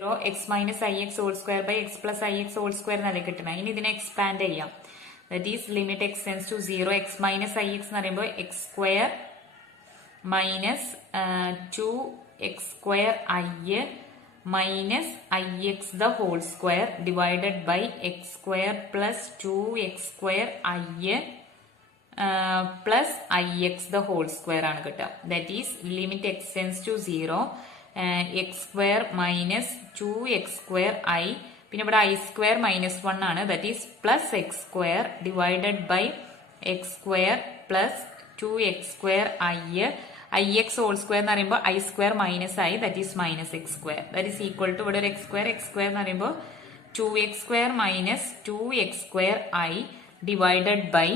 0 x minus ix whole square by x plus ix whole square എന്നല്ലേ കിട്ടണം. ഇനി ഇതിനെ എക്സ്പാൻഡ് ചെയ്യാം. That is limit x tends to 0 x minus ix എന്ന് പറയുമ്പോൾ x square minus 2x square i minus ix the whole square divided by x square plus 2x square i plus ix the whole square ആണ് കിട്ടുക. That is limit x tends to 0 x square minus 2x square i പിന്നെ ഇവിടെ i square minus 1 ആണ്. That is plus x square divided by x square plus 2x square i ix whole square എന്ന് പറയുമ്പോൾ i square minus i that is minus x square that is equal to ഇവിടെ ഒരു x square എന്ന് പറയുമ്പോൾ 2x square minus 2x square i divided by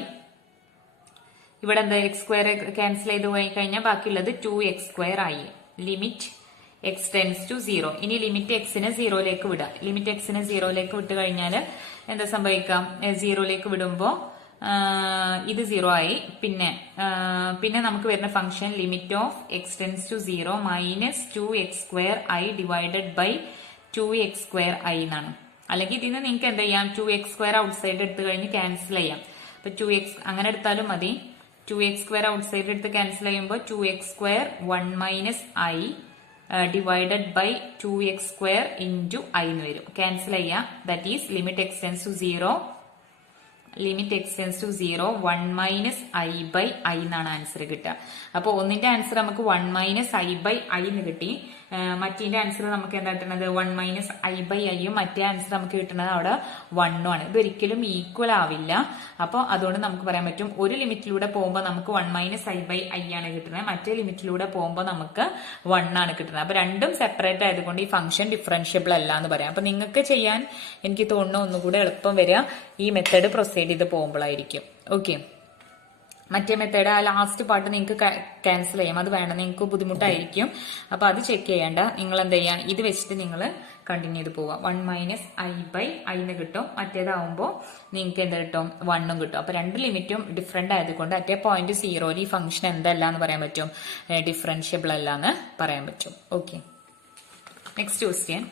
ഇവിടെ എന്താ x square cancel ചെയ്ത് പോയി കഴിഞ്ഞാൽ ബാക്കിയുള്ളത് 2x square i limit x tends to 0. ഇനി ലിമിറ്റ് എക്സിനെ 0ലേക്ക് വിടാം. ലിമിറ്റ് എക്സിനെ 0ലേക്ക് വിട്ട് കഴിഞ്ഞാൽ എന്താ സംഭവിക്കാം? 0ലേക്ക് വിടുമ്പോൾ ഇത് 0 ആയി. പിന്നെ നമുക്ക് വരുന്ന function limit of x tends to 0 minus 2x square i divided by 2x square i എന്നാണ്. അല്ലെങ്കിൽ ഇതിന് നിങ്ങൾക്ക് എന്താ ചെയ്യാം? 2x സ്ക്വയർ ഔട്ട് സൈഡ് എടുത്തു കഴിഞ്ഞ് ക്യാൻസൽ ചെയ്യാം. അപ്പൊ 2x അങ്ങനെ എടുത്താലും മതി. 2x സ്ക്വയർ ഔട്ട് സൈഡ് എടുത്ത് ക്യാൻസൽ ചെയ്യുമ്പോൾ 2x square 1 minus i divided by 2x square into i എന്ന് വരും. ക്യാൻസൽ ചെയ്യാം. That is limit x tends to 0 1 minus i by i എന്നാണ് ആൻസർ കിട്ടുക. അപ്പൊ ഒന്നിന്റെ ആൻസർ നമുക്ക് 1 മൈനസ് i ബൈ i എന്ന് കിട്ടി. മറ്റേ ആൻസർ നമുക്ക് എന്താ കിട്ടുന്നത്? 1 മൈനസ് i ബൈ i ഉം മറ്റേ ആൻസർ നമുക്ക് കിട്ടുന്നത് അവിടെ 1 ആണ്. ഇതൊരിക്കലും ഈക്വൽ ആവില്ല. അപ്പോൾ അതുകൊണ്ട് നമുക്ക് പറയാൻ പറ്റും ഒരു ലിമിറ്റിലൂടെ പോകുമ്പോൾ നമുക്ക് 1 മൈനസ് i ബൈ i ആണ് കിട്ടുന്നത്, മറ്റേ ലിമിറ്റിലൂടെ പോകുമ്പോൾ നമുക്ക് 1 ആണ് കിട്ടുന്നത്. അപ്പൊ രണ്ടും സെപ്പറേറ്റ് ആയതുകൊണ്ട് ഈ ഫംഗ്ഷൻ ഡിഫറൻഷ്യബിൾ അല്ല എന്ന് പറയാം. അപ്പൊ നിങ്ങൾക്ക് ചെയ്യാൻ എനിക്ക് തോന്നുന്നു ഒന്നുകൂടെ എളുപ്പം വരിക ഈ മെത്തേഡ് പ്രൊസീഡ് ചെയ്ത് പോകുമ്പോഴായിരിക്കും. ഓക്കെ, മറ്റേ മെത്തേഡ് ആ ലാസ്റ്റ് പാർട്ട് നിങ്ങൾക്ക് ക്യാൻസൽ ചെയ്യാം. അത് വേണം, നിങ്ങൾക്ക് ബുദ്ധിമുട്ടായിരിക്കും. അപ്പൊ അത് ചെക്ക് ചെയ്യേണ്ട. നിങ്ങൾ എന്താ ചെയ്യാം? ഇത് വെച്ചിട്ട് നിങ്ങൾ കണ്ടിന്യൂ ചെയ്ത് പോവാം. 1 മൈനസ് i ബൈ i എന്ന് കിട്ടും. മറ്റേതാവുമ്പോൾ നിങ്ങൾക്ക് എന്താ കിട്ടും? 1 കിട്ടും. അപ്പൊ രണ്ട് ലിമിറ്റും ഡിഫറെന്റ് ആയതുകൊണ്ട് അറ്റേ പോയിന്റ് 0 ഈ ഫംഗ്ഷൻ എന്തല്ല എന്ന് പറയാൻ പറ്റും? ഡിഫറൻഷ്യബിൾ അല്ല എന്ന് പറയാൻ പറ്റും. Okay, next question.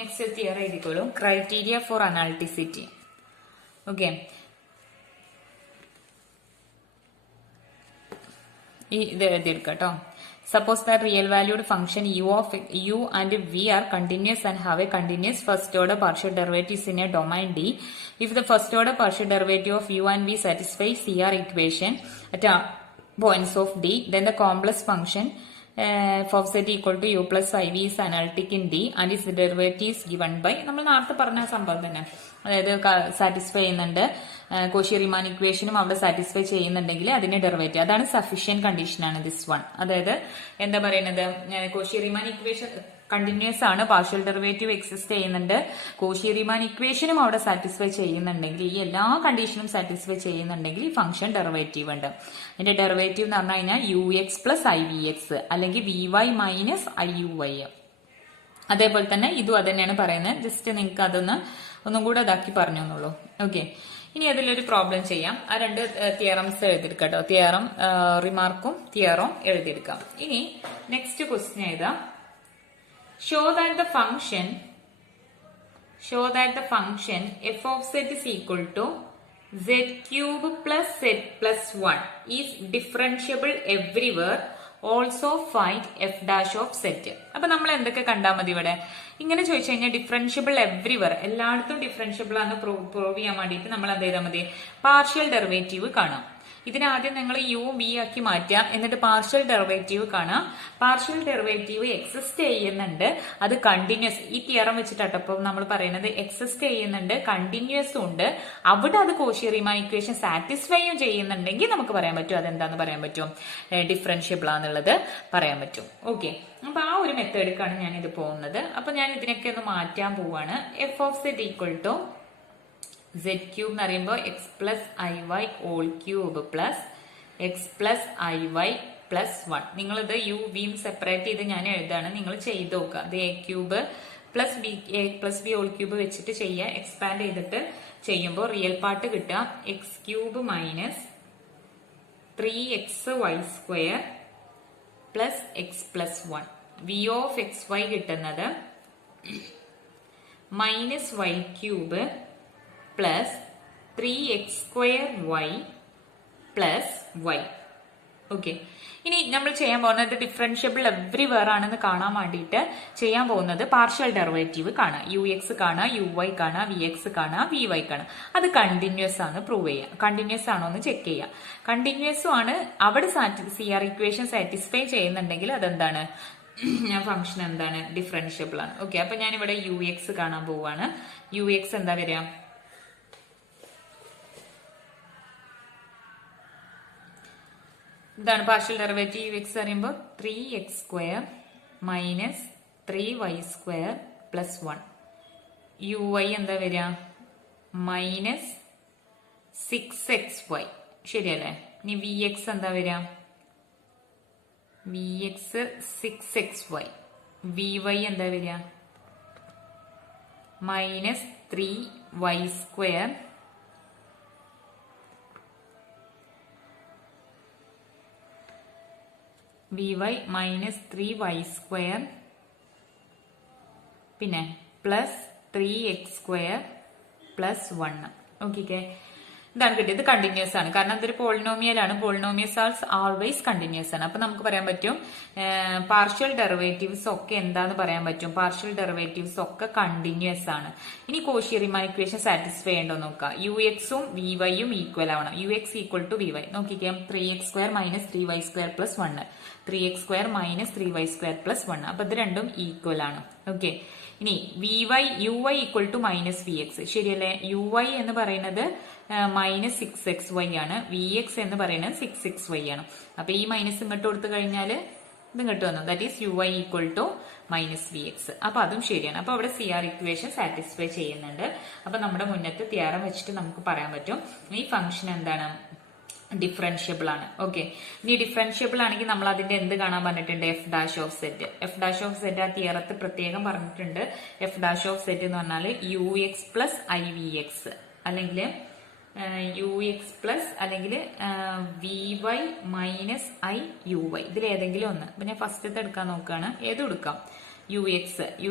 Next theory എഴുതിക്കോളൂ. Criteria for analyticity. ഓക്കെ, ഇത് എഴുതിയെടുക്കാം കേട്ടോ. Suppose that real valued function u and v are continuous and have a continuous first order partial derivatives in a domain D. If the first order partial derivative of u and v satisfies CR equation at points of D, then the complex function f of z equal to u plus iv is analytic in D and its derivative is given by നമ്മൾ നേരത്തെ പറഞ്ഞ സംഭവം തന്നെ. അതായത് satisfy ചെയ്യുന്നുണ്ട്, Cauchy റിമാൻ ഇക്വേഷനും അവിടെ satisfy ചെയ്യുന്നുണ്ടെങ്കിൽ അതിന്റെ ഡെറിവേറ്റീവ്, അതാണ് സഫീഷ്യന്റ് കണ്ടീഷൻ ആണ് ദിസ് വൺ. അതായത് എന്താ പറയുന്നത്? കോഷി റിമാൻ ഇക്വേഷൻ കണ്ടിന്യൂസ് ആണ്, പാർഷ്യൽ ഡെറിവേറ്റീവ് എക്സിസ്റ്റ് ചെയ്യുന്നുണ്ട്, കോഷി റിമാൻ ഇക്വേഷനും അവിടെ സാറ്റിസ്ഫൈ ചെയ്യുന്നുണ്ടെങ്കിൽ, ഈ എല്ലാ കണ്ടീഷനും സാറ്റിസ്ഫൈ ചെയ്യുന്നുണ്ടെങ്കിൽ ഈ ഫംഗ്ഷൻ ഡെറിവേറ്റീവ് ഉണ്ട്. അതിന്റെ ഡെറിവേറ്റീവ് എന്ന് പറഞ്ഞു കഴിഞ്ഞാൽ ux പ്ലസ് ivx അല്ലെങ്കിൽ vy മൈനസ് iuy. അതേപോലെ തന്നെ ഇതും അത് തന്നെയാണ് പറയുന്നത്. ജസ്റ്റ് നിങ്ങൾക്ക് അതൊന്ന് ഒന്നും കൂടെ ഇതാക്കി പറഞ്ഞു എന്നുള്ളൂ. ഓക്കെ, ഇനി അതിലൊരു പ്രോബ്ലം ചെയ്യാം. ആ രണ്ട് തിയറംസ് എഴുതിയെടുക്കാം കേട്ടോ. തിയറം റിമാർക്കും തിയറും എഴുതിയെടുക്കാം. ഇനി നെക്സ്റ്റ് ക്വസ്റ്റ്യൻ എഴുതാം. Show that the function f of z is equal to z cube plus z plus 1 is differentiable everywhere. Also find f dash of z. അപ്പൊ നമ്മൾ എന്തൊക്കെ കണ്ടാൽ മതി ഇവിടെ? ഇങ്ങനെ ചോദിച്ചു കഴിഞ്ഞാൽ ഡിഫറൻഷ്യബിൾ എവ്രിവർ, എല്ലായിടത്തും ഡിഫറൻഷ്യബിൾ ആണ് പ്രൂവ് ചെയ്യാൻ വേണ്ടിയിട്ട് നമ്മൾ എന്ത് ചെയ്താൽ മതി? പാർഷ്യൽ ഡെറിവേറ്റീവ് കാണാം. ഇതിനാദ്യം നിങ്ങൾ യു വി ആക്കി മാറ്റുക, എന്നിട്ട് പാർഷ്യൽ ഡെറിവേറ്റീവ് കാണാം. പാർഷ്യൽ ഡെറിവേറ്റീവ് എക്സിസ്റ്റ് ചെയ്യുന്നുണ്ട്, അത് കണ്ടിന്യൂസ്. ഈ തിയറം വെച്ചിട്ടപ്പം നമ്മൾ പറയുന്നത് എക്സിസ്റ്റ് ചെയ്യുന്നുണ്ട്, കണ്ടിന്യൂസും ഉണ്ട്. അവിടെ അത് കോഷി റിമാൻ ഇക്വേഷൻ സാറ്റിസ്ഫൈയും ചെയ്യുന്നുണ്ടെങ്കിൽ നമുക്ക് പറയാൻ പറ്റും അതെന്താന്ന് പറയാൻ പറ്റും? ഡിഫറൻഷ്യബിൾ ആണെന്നുള്ളത് പറയാൻ പറ്റും. ഓക്കെ, അപ്പൊ ആ ഒരു മെത്തേഡിലേക്കാണ് ഞാൻ ഇത് പോകുന്നത്. അപ്പൊ ഞാൻ ഇതിനൊക്കെ ഒന്ന് മാറ്റാൻ പോവാണ്. F of z equal to z cube എന്ന് പറയുമ്പോൾ x plus i y whole cube plus x plus i y plus 1. നിങ്ങളിത് യു വിയും സെപ്പറേറ്റ് ചെയ്ത് ഞാൻ എഴുതാണ്, നിങ്ങൾ ചെയ്ത് നോക്കുക. അത് a cube plus b a plus b whole cube വെച്ചിട്ട് ചെയ്യുക. എക്സ്പാൻഡ് ചെയ്തിട്ട് ചെയ്യുമ്പോൾ റിയൽ പാർട്ട് കിട്ടുക x cube minus 3xy square plus x plus 1. V of x y കിട്ടുന്നത് minus y cube plus 3x² plus y. Okay, ഇനി നമ്മൾ ചെയ്യാൻ പോകുന്നത് ഡിഫറൻഷ്യബിൾ എവ്രിവെയർ ആണെന്ന് കാണാൻ വേണ്ടിയിട്ട് ചെയ്യാൻ പോകുന്നത് പാർഷ്യൽ ഡെറിവേറ്റീവ് കാണാം. യു എക്സ് കാണാം, യു വൈ കാണാം, വി എക്സ് കാണാം, വി വൈ കാണാം. അത് കണ്ടിന്യൂസ് ആണ് പ്രൂവ് ചെയ്യുക. കണ്ടിന്യൂസ് ആണോ എന്ന് ചെക്ക് ചെയ്യുക. കണ്ടിന്യൂസും ആണ് അവിടെ CR ഇക്വേഷൻ സാറ്റിസ്ഫൈ ചെയ്യുന്നുണ്ടെങ്കിൽ അതെന്താണ്, ഫംഗ്ഷൻ എന്താണ്, ഡിഫറൻഷ്യബിൾ ആണ്. ഓക്കെ, അപ്പൊ ഞാൻ ഇവിടെ യു എക്സ് കാണാൻ പോവാണ്. യു എക്സ് എന്താ വരിക, ഇതാണ് പാർഷ്യൽ ഡെറിവേറ്റീവ് യു എക്സ് പറയുമ്പോൾ 3x² minus 3y² plus 1. U Y എന്താ വരിക, മൈനസ് 6xy. ശരിയല്ലേ? ഇനി വി എക്സ് എന്താ വരിക, V X 6xy. V Y എന്താ വരിക, minus 3y². V y minus 3y² പിന്നെ പ്ലസ് 3x² പ്ലസ് 1. ഓക്കെ, ഇതാണ് കിട്ടിയത്. ഇത് കണ്ടിന്യൂസ് ആണ്, കാരണം ഇതൊരു പോളിനോമിയൽ ആണ്. പോളിനോമിയൽസ് ആർ ആൾവേസ് കണ്ടിന്യൂസ് ആണ്. അപ്പൊ നമുക്ക് പറയാൻ പറ്റും പാർഷ്യൽ ഡെറിവേറ്റീവ്സ് ഒക്കെ എന്താന്ന് പറയാൻ പറ്റും, പാർഷ്യൽ ഡെറിവേറ്റീവ്സ് ഒക്കെ കണ്ടിന്യൂസ് ആണ്. ഇനി കോഷി റീമാൻ ഇക്വേഷൻ സാറ്റിസ്ഫൈ ചെയ്യണ്ടോ നോക്കാം. യു എക്സും വി വൈയും ഈക്വൽ ആവണം. U x equal to v y. നോക്കിക്കാം, 3x² minus 3y² plus 1, 3x² minus 3y² plus 1. അപ്പൊ ഇത് രണ്ടും ഈക്വൽ ആണ്. ഓക്കെ, ഇനി v y u y equal to minus v x. ശരിയല്ലേ? യു വൈ എന്ന് പറയുന്നത് മൈനസ് 6xy ആണ്, വി എക്സ് എന്ന് പറയുന്നത് 6xy ആണ്. അപ്പൊ ഈ മൈനസ് ഇങ്ങോട്ട് കൊടുത്തു കഴിഞ്ഞാൽ ഇത് ഇങ്ങോട്ട് വന്നു, that is u y equal to minus v x. അപ്പൊ അതും ശരിയാണ്. അപ്പൊ അവിടെ CR ഇക്വേഷൻ സാറ്റിസ്ഫൈ ചെയ്യുന്നുണ്ട്. അപ്പൊ നമ്മുടെ മുന്നത്തെ തിയറം വെച്ചിട്ട് നമുക്ക് പറയാൻ പറ്റും ഈ ഫംഗ്ഷൻ എന്താണ്, ഡിഫറൻഷ്യബിൾ ആണ്. ഓക്കെ, ഇനി ഡിഫറൻഷ്യബിൾ ആണെങ്കിൽ നമ്മൾ അതിന്റെ എന്ത് കാണാൻ പറഞ്ഞിട്ടുണ്ട്, F dash of set. F dash of set ആ തിയറത്ത് പ്രത്യേകം പറഞ്ഞിട്ടുണ്ട്. എഫ് ഡാഷ് ഓഫ് സെറ്റ് എന്ന് പറഞ്ഞാൽ u x plus i v x, അല്ലെങ്കിൽ യു എക്സ് പ്ലസ് അല്ലെങ്കിൽ v y minus i u y. ഇതിൽ ഏതെങ്കിലും ഒന്ന്. അപ്പൊ ഞാൻ ഫസ്റ്റത്തെ എടുക്കാൻ നോക്കുകയാണ്. ഏതും എടുക്കാം. യു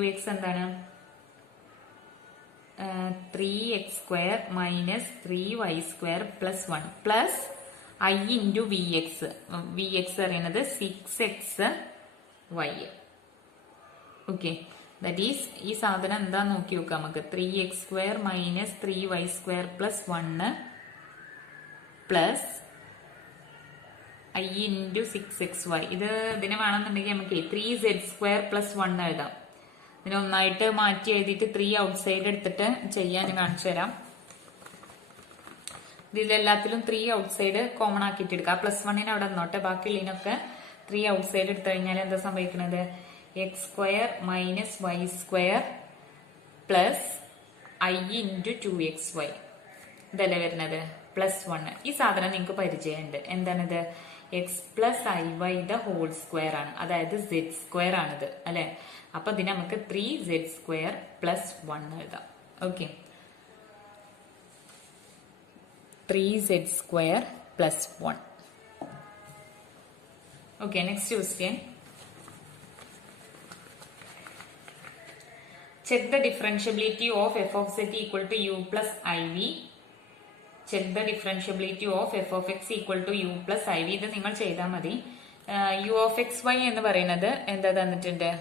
എക്സ് എന്താണ്, 3x² minus 3y² plus 1 plus i into v x. V x പറയുന്നത് 6xy. ഓക്കെ, ദാറ്റ് ഈസ് ഈ സാധനം എന്താ നോക്കി നോക്കാം നമുക്ക്. 3x² minus 3y² plus 1 plus i into 6xy. ഇതിനെ വേണമെന്നുണ്ടെങ്കിൽ നമുക്ക് 3z² പ്ലസ് 1 എഴുതാം. ഇതിനെ ഒന്നായിട്ട് മാറ്റി എഴുതിയിട്ട് 3 ഔട്ട്സൈഡ് എടുത്തിട്ട് ചെയ്യാൻ കാണിച്ചു തരാം. ഇതിലെല്ലാത്തിലും 3 ഔട്ട്സൈഡ് കോമൺ ആക്കിയിട്ട് എടുക്കാം. പ്ലസ് 1 അവിടെ നിന്നോട്ടെ, ബാക്കിയുള്ളതിനൊക്കെ 3 ഔട്ട്സൈഡ് എടുത്തു കഴിഞ്ഞാൽ എന്താ സംഭവിക്കുന്നത്, x² minus y² plus i into 2xy. ഇതല്ലേ വരുന്നത്, പ്ലസ് 1. ഈ സാധനം നിങ്ങൾക്ക് പരിചയമുണ്ട്. എന്താണിത്, x plus i y the whole square ആണ്, അതായത് z² ആണിത് അല്ലെ. അപ്പൊ ഇതിന് നമുക്ക് 3z² പ്ലസ് 1 എഴുതാം. Okay, 3z² plus 1. Okay, next question. Check the differentiability of f of z equal to u plus iv. Check the differentiability of f of x equal to u plus iv. ഇത് നിങ്ങൾ ചെയ്താൽ മതി. u of x y എന്ന് പറയുന്നത് എന്താ തന്നിട്ടുണ്ട്,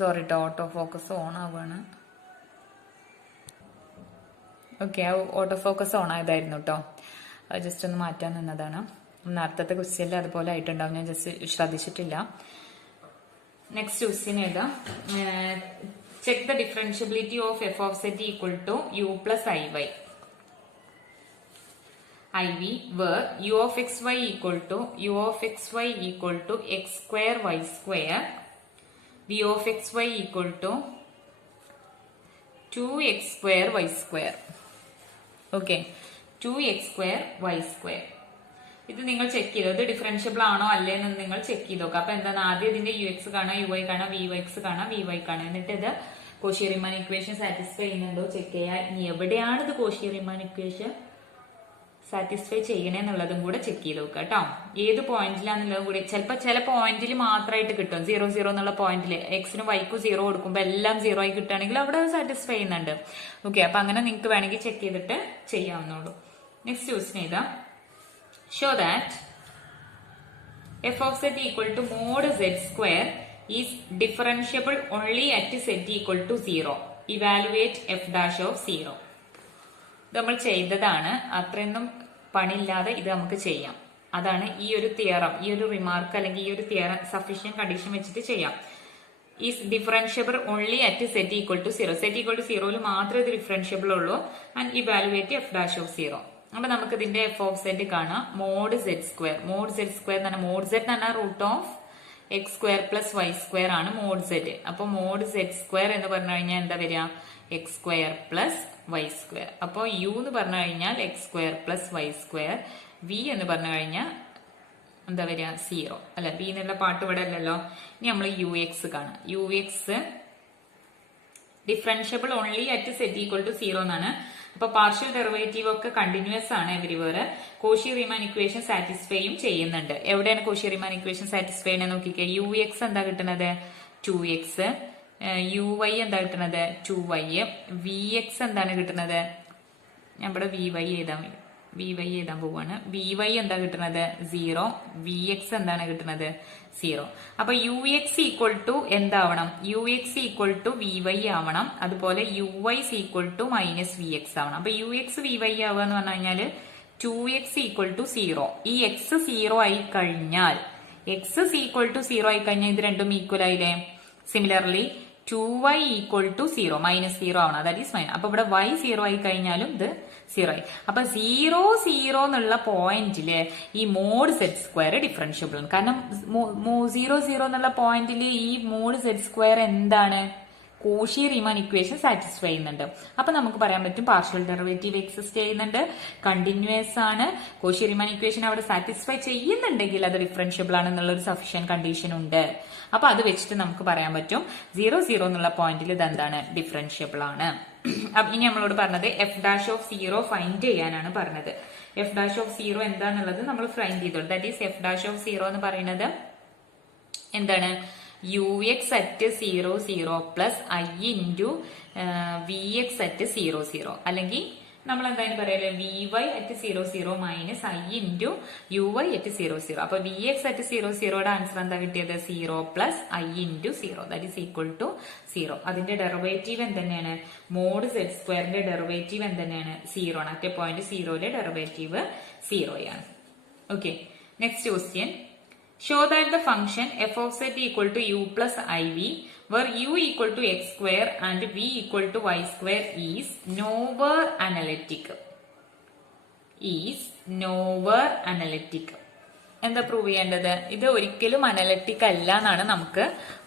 sorry ട്ടോ, auto focus on ആവുകയാണ്. ഓക്കെ, ഓട്ടോ ഫോക്കസ് ഓൺ ആയതായിരുന്നു കേട്ടോ, ജസ്റ്റ് ഒന്ന് മാറ്റാൻ നിന്നതാണ്. നേരത്തെ ക്വസ്റ്റ്യനിൽ അതുപോലെ ആയിട്ടുണ്ടാവും, ഞാൻ ജസ്റ്റ് ശ്രദ്ധിച്ചിട്ടില്ല. നെക്സ്റ്റ് ക്വസ്റ്റ്യൻ ഏതാ, check the differentiability of f of z equal to u plus i y. IV where u of xy equal to x² y², v of xy equal to 2x² y². Okay, 2x² y². ഇത് നിങ്ങൾ check ചെയ്തോ, ഇത് differentiable ആണോ അല്ലേ എന്ന് നിങ്ങൾ check ചെയ്ത് നോക്കുക. അപ്പൊ എന്താണ്, ആദ്യം ഇതിന്റെ UX കാണാം, UI കാണാം, VX കാണാം, VY കാണാം. എന്നിട്ട് ഇത് കോഷി-റീമാൻ ഇക്വേഷൻ സാറ്റിസ്ഫൈ ചെയ്യുന്നുണ്ടോ ചെക്ക് ചെയ്യുക. ഇനി എവിടെയാണ് ഇത് കോഷി-റീമാൻ ഇക്വേഷൻ സാറ്റിസ്ഫൈ ചെയ്യണേന്നുള്ളതും കൂടെ ചെക്ക് ചെയ്ത് നോക്കുക കേട്ടോ. ഏത് പോയിന്റിലാന്നുള്ളതും കൂടി ചിലപ്പോൾ ചില പോയിന്റിൽ മാത്രമായിട്ട് കിട്ടും. 0 എന്നുള്ള പോയിന്റിൽ എക്സിനും വൈക്കും 0 കൊടുക്കുമ്പോൾ എല്ലാം 0 ആയി കിട്ടുകയാണെങ്കിൽ അവിടെ സാറ്റിസ്ഫൈ ചെയ്യുന്നുണ്ട്. ഓക്കെ, അപ്പൊ അങ്ങനെ നിങ്ങൾക്ക് വേണമെങ്കിൽ ചെക്ക് ചെയ്തിട്ട് ചെയ്യാവുന്നുള്ളൂ. നെക്സ്റ്റ് ക്വസ്റ്റ്യൻ ചെയ്താ, show that f of z equal to mod z square is differentiable only at z equal to 0. Evaluate f dash of 0. നമ്മൾ ചെയ്തതാണ്, അത്രയൊന്നും പണിയില്ലാതെ ഇത് നമുക്ക് ചെയ്യാം. അതാണ് ഈ ഒരു തിയറം, ഈ ഒരു റിമാർക്ക് അല്ലെങ്കിൽ ഈ ഒരു തിയറം സഫീഷ്യന്റ് കണ്ടീഷൻ വെച്ചിട്ട് ചെയ്യാം. Is differentiable only at z equal to 0. Z equal to 0 മാത്രമേ ഇത് ഡിഫറൻഷ്യബിൾ ഉള്ളൂ. And evaluate f dash of 0. അപ്പൊ നമുക്ക് ഇതിന്റെ എഫ് ഓഫ് സെറ്റ് കാണാം. Mod z square, mod z square എന്ന് പറഞ്ഞാൽ മോഡ് സെറ്റ് എന്ന് പറഞ്ഞാൽ root of x square plus y square ആണ് മോഡ് സെറ്റ്. അപ്പൊ മോഡ് സെറ്റ് സ്ക്വയർ എന്ന് പറഞ്ഞു കഴിഞ്ഞാൽ എന്താ വരിക, x square plus y square. അപ്പോൾ യു എന്ന് പറഞ്ഞു കഴിഞ്ഞാൽ x square plus y square. V എന്ന് പറഞ്ഞു കഴിഞ്ഞാൽ എന്താ വരിക, 0 അല്ല, ബി എന്നുള്ള പാട്ട് ഇവിടെ അല്ലല്ലോ. ഇനി നമ്മൾ UX കാണാം. UX differentiable only at z equal to 0 എന്നാണ്. അപ്പൊ പാർഷ്യൽ ഡെറിവേറ്റീവ് ഒക്കെ കണ്ടിന്യൂസ് ആണ് എവരിവർ. കോഷി-റീമാൻ ഇക്വേഷൻ സാറ്റിസ്ഫൈയും ചെയ്യുന്നുണ്ട്. എവിടെയാണ് കോഷി-റീമാൻ ഇക്വേഷൻ സാറ്റിസ്ഫൈ ചെയ്യണത് നോക്കിക്കേ. UX എന്താ കിട്ടുന്നത്, 2x. UY എന്താ കിട്ടുന്നത്, 2y. VX എന്താണ് കിട്ടുന്നത്, ഞാൻ ഇവിടെ VY എഴുതാൻ പോവാണ്. VY എന്താ കിട്ടുന്നത്, 0. VX എന്താണ് കിട്ടുന്നത്, 0. അപ്പൊ UX ഈക്വൽ ടു എന്താവണം, UX ഈക്വൽ ടു VY ആവണം. അതുപോലെ UY equal to minus VX ആവണം. അപ്പൊ UX VY ആവുക എന്ന് പറഞ്ഞു കഴിഞ്ഞാൽ 2x ഈക്വൽ ടു 0. ഈ x 0 ആയി കഴിഞ്ഞാൽ, x ഈക്വൽ ടു 0 ആയി കഴിഞ്ഞാൽ ഇത് രണ്ടും ഈക്വൽ ആയില്ലേ. Similarly 2y equal to 0, minus 0 ആവണം, ദാറ്റ് ഈസ് മൈനസ്. അപ്പൊ ഇവിടെ y 0 ആയി കഴിഞ്ഞാലും ഇത് 0 ആയി. അപ്പൊ 0 എന്നുള്ള പോയിന്റില് ഈ മോഡ് സെറ്റ് സ്ക്വയർ ഡിഫറൻഷ്യബിൾ ആണ്. കാരണം 0 എന്നുള്ള പോയിന്റിൽ ഈ മോഡ് സെറ്റ് സ്ക്വയർ എന്താണ്, കോഷി-റീമാൻ ഇക്വേഷൻ സാറ്റിസ്ഫൈ ചെയ്യുന്നുണ്ട്. അപ്പൊ നമുക്ക് പറയാൻ പറ്റും പാർഷ്യൽ ഡെറിവേറ്റീവ് എക്സിസ്റ്റ് ചെയ്യുന്നുണ്ട്, കണ്ടിന്യൂസ് ആണ്. കോഷി-റീമാൻ ഇക്വേഷൻ അവിടെ സാറ്റിസ്ഫൈ ചെയ്യുന്നുണ്ടെങ്കിൽ അത് ഡിഫറൻഷ്യബിൾ ആണെന്നുള്ള ഒരു സഫീഷ്യന്റ് കണ്ടീഷൻ ഉണ്ട്. അപ്പൊ അത് വെച്ചിട്ട് നമുക്ക് പറയാൻ പറ്റും 0 എന്നുള്ള പോയിന്റിൽ ഇത് എന്താണ്, ഡിഫറൻഷ്യബിൾ ആണ്. ഇനി നമ്മളോട് പറഞ്ഞത് എഫ് ഡാഷ് ഓഫ് 0 ഫൈൻഡ് ചെയ്യാനാണ് പറഞ്ഞത്. എഫ് ഡാഷ് ഓഫ് 0 എന്താണെന്നുള്ളത് നമ്മൾ ഫൈൻഡ് ചെയ്തോളൂ. That is F dash of 0 എന്ന് പറയുന്നത് എന്താണ്, UX at 0 plus I into VX at 0 അല്ലെങ്കിൽ നമ്മൾ എന്തായാലും പറയല്ലേ VY at 0 minus I into UY at 0. അപ്പൊ VX at 0യുടെ ആൻസർ എന്താ കിട്ടിയത്, 0 plus I into 0 that is equal to 0. അതിന്റെ ഡെറിവേറ്റീവ് എന്തെന്നെയാണ്, മോഡ് സെറ്റ് സ്ക്വയറിന്റെ ഡെറിവേറ്റീവ് എന്തെന്നെയാണ്, 0 ആണ്. അറ്റ് പോയിന്റ് 0യുടെ ഡെറിവേറ്റീവ് 0 ആണ്. Okay, next question. Show that the function f of z equal to u plus iv, where u equal to x square and v equal to y square is nowhere analytic. എന്താ prove ചെയ്യേണ്ടത്, ഇത് ഒരിക്കലും analytic അല്ല എന്നാണ് നമുക്ക്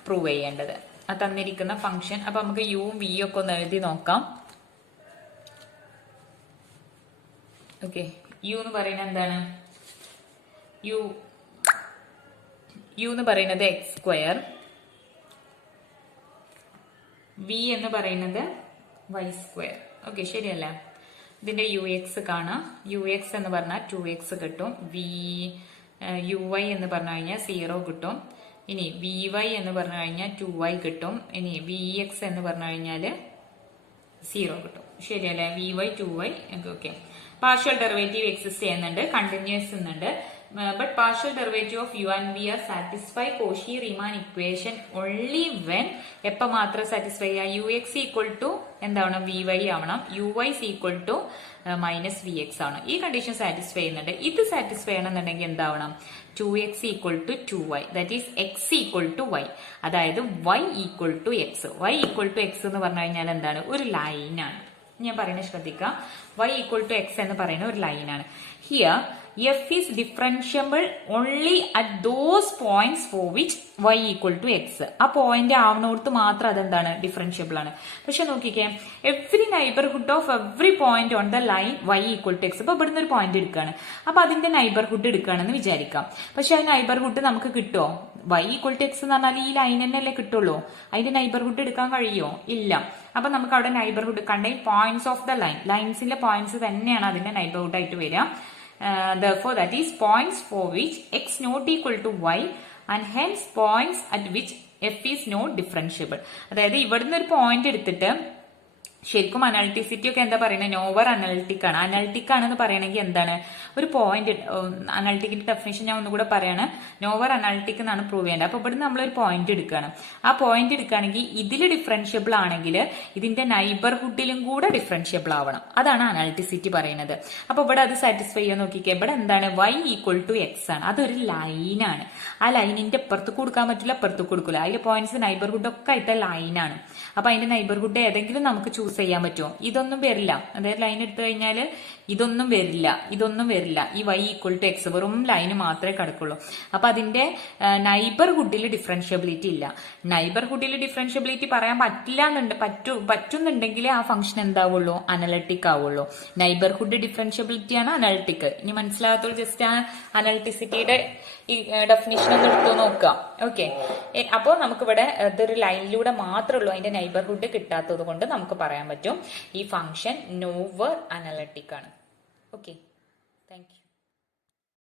prove ചെയ്യേണ്ടത്. ആ തന്നിരിക്കുന്ന ഫംഗ്ഷൻ. അപ്പൊ നമുക്ക് യും വിയും ഒക്കെ ഒന്ന് എഴുതി നോക്കാം. ഓക്കെ, യു എന്ന് പറയുന്നത് എന്താണ്, യു എന്ന് പറയുന്നത് എക്സ് സ്ക്വയർ, വി എന്ന് പറയുന്നത് വൈ സ്ക്വയർ. ഓക്കെ, ശരിയല്ല. ഇതിന്റെ UX കാണാം. UX എന്ന് പറഞ്ഞാൽ 2x കിട്ടും. UY എന്ന് പറഞ്ഞു കഴിഞ്ഞാൽ 0 കിട്ടും. ഇനി VY എന്ന് പറഞ്ഞു കഴിഞ്ഞാൽ 2y കിട്ടും. ഇനി VX എന്ന് പറഞ്ഞു കഴിഞ്ഞാൽ 0 കിട്ടും. ശരിയല്ലേ, VY 2y. Okay, partial derivative exist ചെയ്യുന്നുണ്ട്, കണ്ടിന്യൂസ് ഉണ്ട്. But partial derivative of u and v are satisfy Cauchy-Riemann equation only when എപ്പോ മാത്രം സാറ്റിസ്ഫൈ ചെയ്യുക, UX ഈക്വൽ ടു എന്താവണം, VY ആവണം, UY equal to minus VX ആണ്. ഈ കണ്ടീഷൻ സാറ്റിസ്ഫൈ ചെയ്യുന്നുണ്ട്. ഇത് സാറ്റിസ്ഫൈ ചെയ്യണമെന്നുണ്ടെങ്കിൽ എന്താവണം, 2x equal to 2y, that is x equal to y. അതായത് y equal to x. y equal to x എന്ന് പറഞ്ഞു കഴിഞ്ഞാൽ എന്താണ്, ഒരു ലൈനാണ്. ഞാൻ പറയുന്നത് ശ്രദ്ധിക്കാം. y ഈക്വൽ ടു x എന്ന് പറയുന്ന ഒരു ലൈനാണ്. Here f is differentiable only at those points for which y equal to x. ആ പോയിന്റ് ആവുന്നോടത്ത് മാത്രം അതെന്താണ് ഡിഫറൻഷ്യബിൾ ആണ്. പക്ഷെ നോക്കിക്കേ, every neighbourhood of every point on the line y equal to x. ഇപ്പൊ ഇവിടുന്ന് ഒരു പോയിന്റ് എടുക്കുകയാണ്, അപ്പൊ അതിന്റെ നൈബർഹുഡ് എടുക്കുകയാണെന്ന് വിചാരിക്കാം. പക്ഷെ ആ നൈബർഹുഡ് നമുക്ക് കിട്ടുമോ? y ഈക്വൽ ടു എക്സ് എന്ന് പറഞ്ഞാൽ ഈ ലൈൻ തന്നെയല്ലേ കിട്ടുള്ളൂ. അതിന്റെ നൈബർഹുഡ് എടുക്കാൻ കഴിയുമോ? ഇല്ല. അപ്പൊ നമുക്ക് അവിടെ neighbourhood contain points of the line, ലൈൻസിന്റെ പോയിന്റ്സ് തന്നെയാണ് അതിന്റെ നൈബർഹുഡ് ആയിട്ട് വരിക. Therefore, that is points for which x not equal to y and hence points at which f is not differentiable. അതായത് ഇവിടുന്ന് ഒരു പോയിന്റ് എടുത്തിട്ട് ശരിക്കും അനാലിറ്റിസിറ്റി ഒക്കെ എന്താ പറയുന്നത്? നോവർ അനാലിറ്റിക് ആണ്. അനാലിറ്റിക് ആണെന്ന് പറയണമെങ്കിൽ എന്താണ്? ഒരു പോയിന്റ്, അനാലിറ്റിക്കിന്റെ ഡെഫിനേഷൻ ഞാൻ ഒന്നുകൂടെ പറയാണ്. നോവർ അനാലിറ്റിക് എന്നാണ് പ്രൂവ് ചെയ്യേണ്ടത്. അപ്പൊ ഇവിടെ നമ്മളൊരു പോയിന്റ് എടുക്കുകയാണ്. ആ പോയിന്റ് എടുക്കുകയാണെങ്കിൽ ഇതിൽ ഡിഫറൻഷ്യബിൾ ആണെങ്കിൽ ഇതിന്റെ നൈബർഹുഡിലും കൂടെ ഡിഫറൻഷ്യബിൾ ആവണം. അതാണ് അനാലിറ്റിസിറ്റി പറയുന്നത്. അപ്പൊ ഇവിടെ അത് സാറ്റിസ്ഫൈ ചെയ്യാൻ നോക്കിക്കേ. ഇവിടെ എന്താണ്? y ഈക്വൽ ടു എക്സ് ആണ്. അതൊരു ലൈനാണ്. ആ ലൈനിന്റെ അപ്പുറത്ത് കൊടുക്കാൻ പറ്റില്ല, അപ്പുറത്ത് കൊടുക്കില്ല. അതിലെ പോയിന്റ്സ് നൈബർഹുഡ് ഒക്കെ ആയിട്ട് ലൈനാണ്. അപ്പൊ അതിന്റെ നൈബർഹുഡ് ഏതെങ്കിലും നമുക്ക് ചൂസ് ചെയ്യാൻ പറ്റുമോ? ഇതൊന്നും വരില്ല. അതായത് ലൈൻ എടുത്തു കഴിഞ്ഞാൽ ഇതൊന്നും വരില്ല, ഇതൊന്നും വരില്ല. ഈ y ഈക്വൽ ടു എക്സ് വെറും ലൈന് മാത്രമേ കിടക്കുള്ളൂ. അപ്പൊ അതിന്റെ നൈബർഹുഡിൽ ഡിഫറൻഷ്യബിലിറ്റി ഇല്ല. നൈബർഹുഡിൽ ഡിഫറൻഷ്യബിലിറ്റി പറയാൻ പറ്റില്ല എന്നുണ്ട്, പറ്റുന്നുണ്ടെങ്കിൽ ആ ഫംഗ്ഷൻ എന്താവുള്ളൂ? അനലിറ്റിക് ആവുള്ളൂ. നൈബർഹുഡ് ഡിഫറൻഷ്യബിലിറ്റി ആണ് അനലിറ്റിക്. ഇനി മനസ്സിലാകാത്തവർ ജസ്റ്റ് ആ അനലിറ്റിസിറ്റിയുടെ ഈ ഡെഫിനിഷൻ ഒന്ന് എടുത്തു നോക്കാം. ഓക്കെ, അപ്പോൾ നമുക്കിവിടെ ഇതൊരു ലൈനിലൂടെ മാത്രമേ ഉള്ളൂ അതിന്റെ നൈബർഹുഡ് കിട്ടാത്തത് കൊണ്ട് നമുക്ക് പറയാൻ പറ്റും ഈ ഫംഗ്ഷൻ നോവർ അനലിറ്റിക് ആണ്. Okay, thank you.